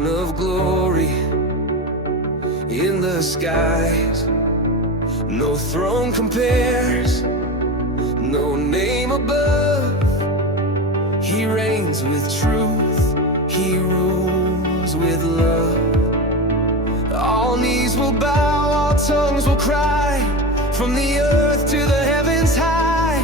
crown of glory in the skies. No throne compares, no name above. He reigns with truth, he rules with love. All knees will bow, all tongues will cry, from the earth to the heavens high.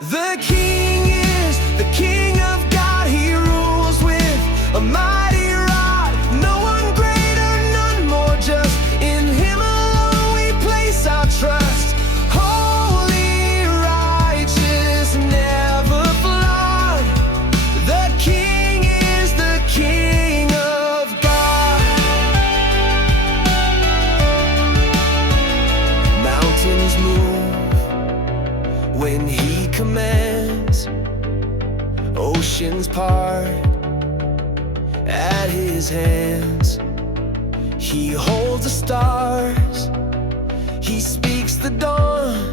The King is the King of God. He rules with a mighty rod. No one greater, none more just. In him alone we place our trust. Holy, righteous, never flawed. The King is the King of God. Mountains move when he commands, oceans part at his hands. He holds the stars, he speaks the dawn.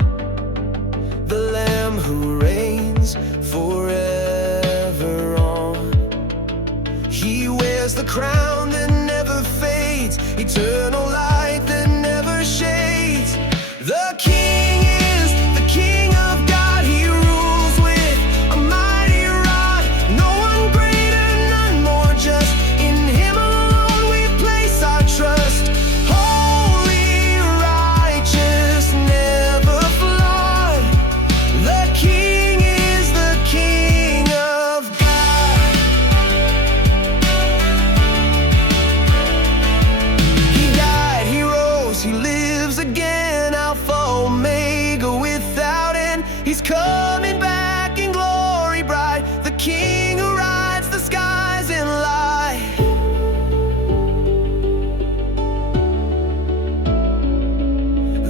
The Lamb who reigns forever on. He wears the crown that never fades, eternal light that never shades. The King is the King of God. He rules with a mighty rod. No one greater, none more just. In him alone we place our trust. Holy, righteous, never flawed. The King is the King of God. He died, he rose, he lives again, Alpha, Omega, without end. He's coming back in glory bright, the King who rides the skies in light.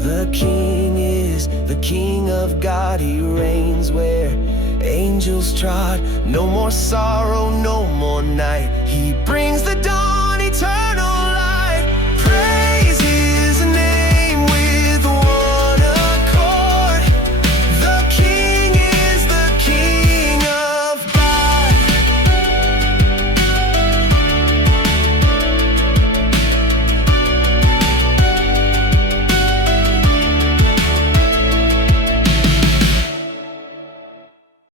The King is the King of God. He reigns where angels trod. No more sorrow, no more night. He brings the dawn.